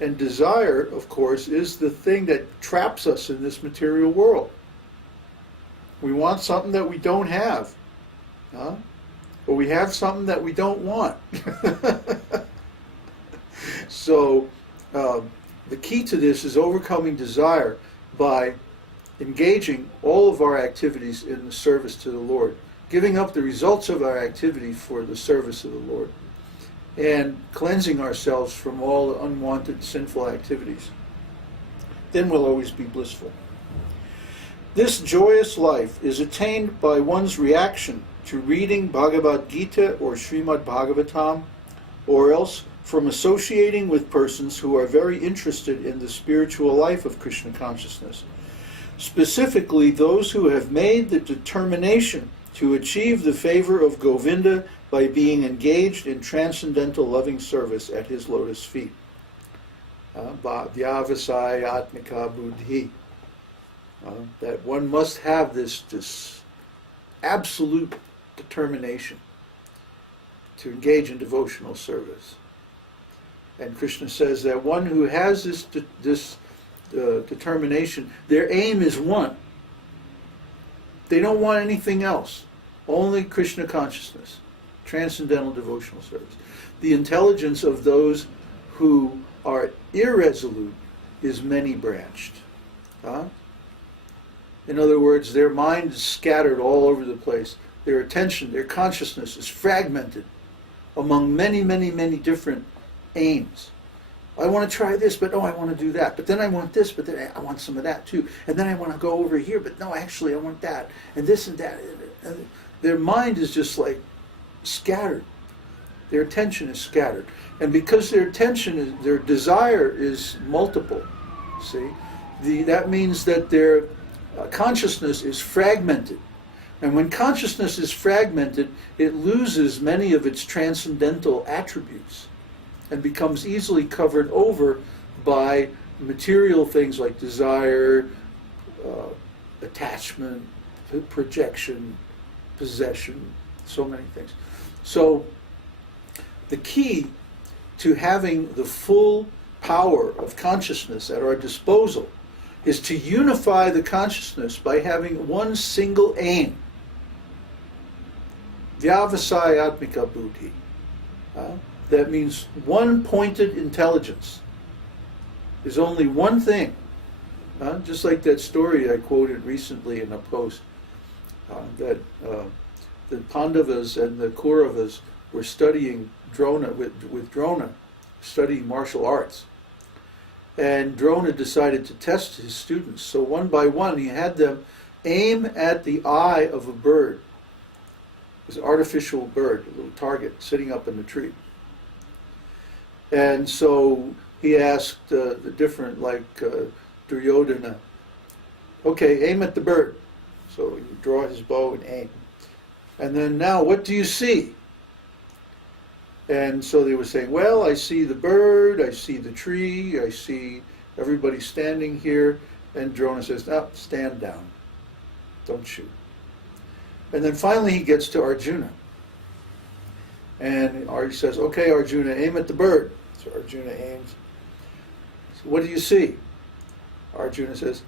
And desire, of course, is the thing that traps us in this material world. We want something that we don't have. Huh? Or we have something that we don't want. So the key to this is overcoming desire by engaging all of our activities in the service to the Lord, giving up the results of our activity for the service of the Lord, and cleansing ourselves from all unwanted sinful activities. Then we'll always be blissful. This joyous life is attained by one's reaction to reading Bhagavad Gita or Srimad Bhagavatam, or else from associating with persons who are very interested in the spiritual life of Krishna consciousness, specifically those who have made the determination to achieve the favor of Govinda by being engaged in transcendental loving service at his lotus feet. Vyabhicārī-bhāva-buddhi. That one must have this absolute determination to engage in devotional service. And Krishna says that one who has this determination, their aim is one. They don't want anything else. Only Krishna consciousness, transcendental devotional service. The intelligence of those who are irresolute is many-branched. In other words, their mind is scattered all over the place. Their attention, their consciousness is fragmented among many, many, many different aims. I want to try this, but no, I want to do that. But then I want this, but then I want some of that too. And then I want to go over here, but no, actually I want that. And this and that. And their mind is just like scattered. Their attention is scattered. And because their desire is multiple, see, that means that their consciousness is fragmented. And when consciousness is fragmented, it loses many of its transcendental attributes and becomes easily covered over by material things like desire, attachment, projection, possession, so many things. So the key to having the full power of consciousness at our disposal is to unify the consciousness by having one single aim. Vyavasaya-buddhi. That means one pointed intelligence. There's only one thing. Just like that story I quoted recently in a post, that the Pandavas and the Kauravas were studying Drona with Drona, studying martial arts. And Drona decided to test his students. So one by one he had them aim at the eye of a bird. It was an artificial bird, a little target sitting up in the tree. And so he asked the different, like Duryodhana, okay, aim at the bird. So he would draw his bow and aim. And then now, what do you see? And so they were saying, well, I see the bird, I see the tree, I see everybody standing here. And Drona says, no, stand down. Don't shoot. And then finally he gets to Arjuna. And he says, okay, Arjuna, aim at the bird. So Arjuna aims. So what do you see? Arjuna says,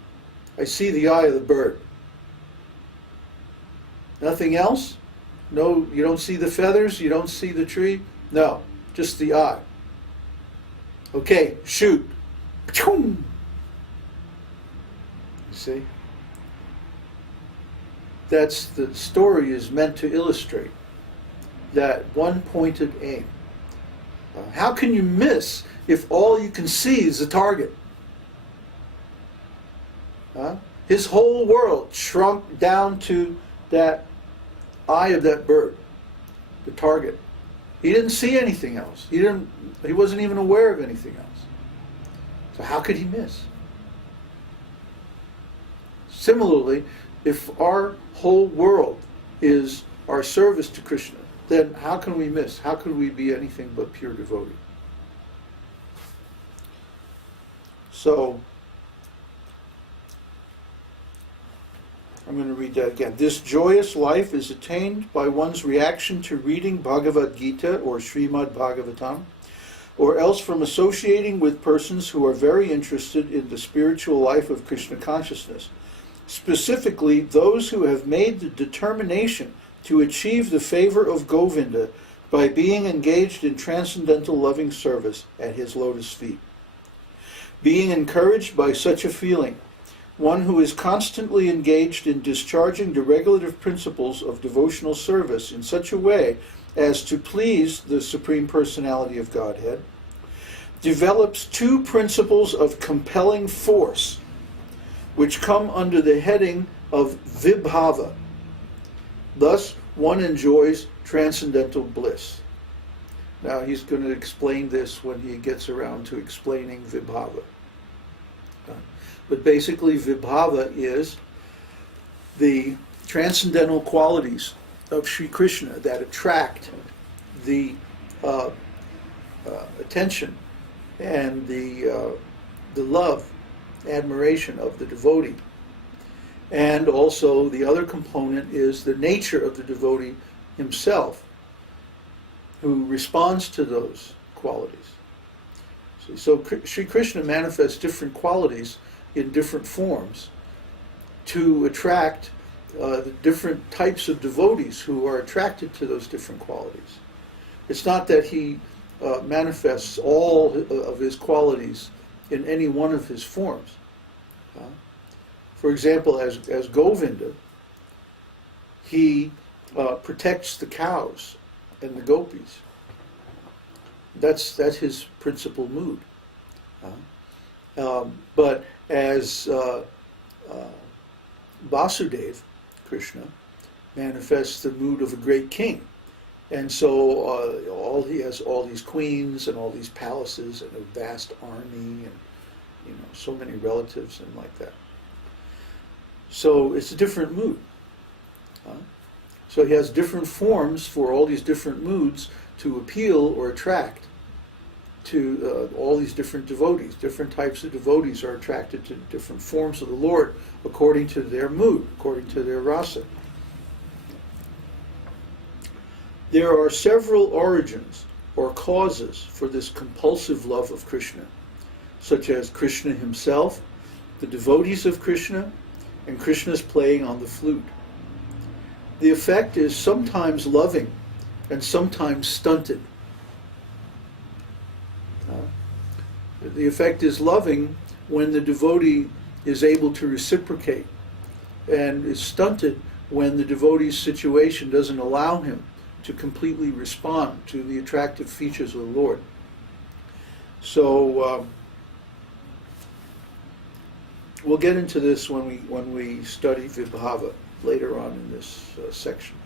I see the eye of the bird. Nothing else? No, you don't see the feathers? You don't see the tree? No, just the eye. Okay, shoot. You see? That's the story is meant to illustrate that one pointed aim. How can you miss if all you can see is the target? His whole world shrunk down to that eye of that bird, the target. He didn't see anything else. He wasn't even aware of anything else. So how could he miss? Similarly, if our whole world is our service to Krishna, then how can we miss? How could we be anything but pure devotee? So, I'm going to read that again. This joyous life is attained by one's reaction to reading Bhagavad Gita or Srimad Bhagavatam, or else from associating with persons who are very interested in the spiritual life of Krishna consciousness, specifically those who have made the determination to achieve the favor of Govinda by being engaged in transcendental loving service at his lotus feet. Being encouraged by such a feeling, one who is constantly engaged in discharging the regulative principles of devotional service in such a way as to please the Supreme Personality of Godhead, develops two principles of compelling force, which come under the heading of vibhāva. Thus, one enjoys transcendental bliss. Now, he's going to explain this when he gets around to explaining vibhāva. But basically, vibhāva is the transcendental qualities of Sri Krishna that attract the attention and the love, admiration of the devotee. And also the other component is the nature of the devotee himself, who responds to those qualities. So Sri Krishna manifests different qualities in different forms to attract the different types of devotees who are attracted to those different qualities. It's not that he manifests all of his qualities in any one of his forms. For example, as Govinda, he protects the cows and the gopis. That's his principal mood. But as Vasudeva, Krishna, manifests the mood of a great king. And so he has all these queens and all these palaces and a vast army and so many relatives and like that. So it's a different mood. So he has different forms for all these different moods to appeal or attract to all these different devotees. Different types of devotees are attracted to different forms of the Lord according to their mood, according to their rasa. There are several origins or causes for this compulsive love of Krishna, such as Krishna himself, the devotees of Krishna, and Krishna's playing on the flute. The effect is sometimes loving and sometimes stunted. The effect is loving when the devotee is able to reciprocate, and is stunted when the devotee's situation doesn't allow him to completely respond to the attractive features of the Lord. So we'll get into this when we study vibhāva later on in this section.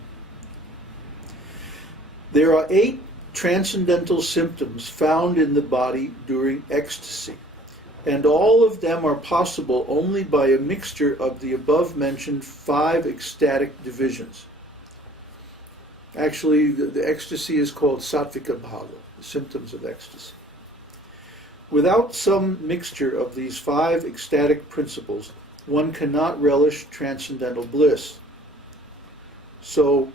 There are 8 transcendental symptoms found in the body during ecstasy, and all of them are possible only by a mixture of the above-mentioned 5 ecstatic divisions. Actually, the ecstasy is called sāttvika-bhāva, the symptoms of ecstasy. Without some mixture of these 5 ecstatic principles, one cannot relish transcendental bliss. So,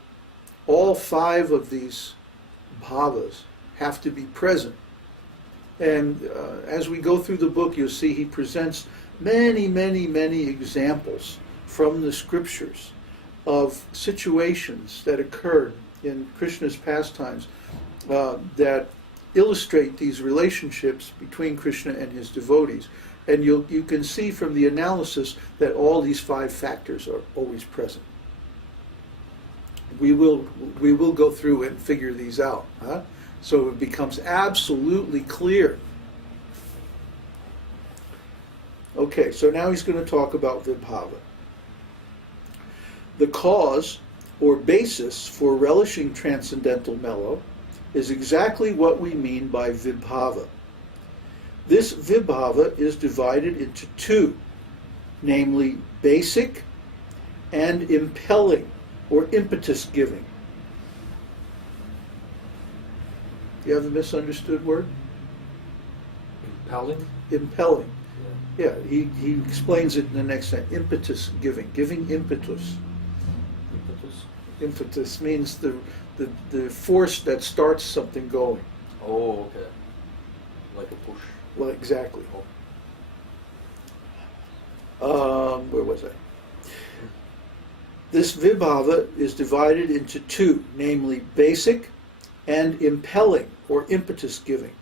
all 5 of these bhavas have to be present. And as we go through the book, you'll see he presents many, many, many examples from the scriptures of situations that occurred in Krishna's pastimes that illustrate these relationships between Krishna and his devotees. And you can see from the analysis that all these 5 factors are always present. We will go through and figure these out, so it becomes absolutely clear. Okay, so now he's going to talk about vibhāva. The cause or basis for relishing transcendental mellow is exactly what we mean by vibhāva. This vibhāva is divided into 2, namely basic and impelling, or impetus giving. You have a misunderstood word? Impelling? Impelling. Yeah, he explains it in the next sentence. Impetus giving impetus. Impetus means the force that starts something going. Oh, okay. Like a push. Well, exactly. Where was I? This vibhāva is divided into two, namely basic and impelling or impetus giving.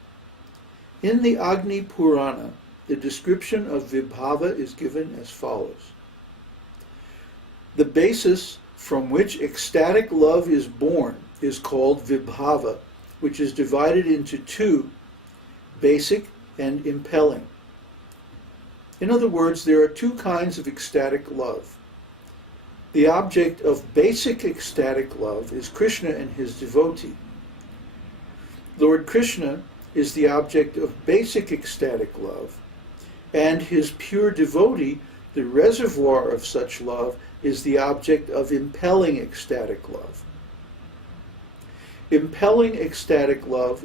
In the Agni Purana, the description of vibhāva is given as follows. The basis from which ecstatic love is born is called vibhāva, which is divided into two, basic and impelling. In other words, there are two kinds of ecstatic love. The object of basic ecstatic love is Krishna and his devotee. Lord Krishna is the object of basic ecstatic love, and his pure devotee, the reservoir of such love, is the object of impelling ecstatic love. Impelling ecstatic love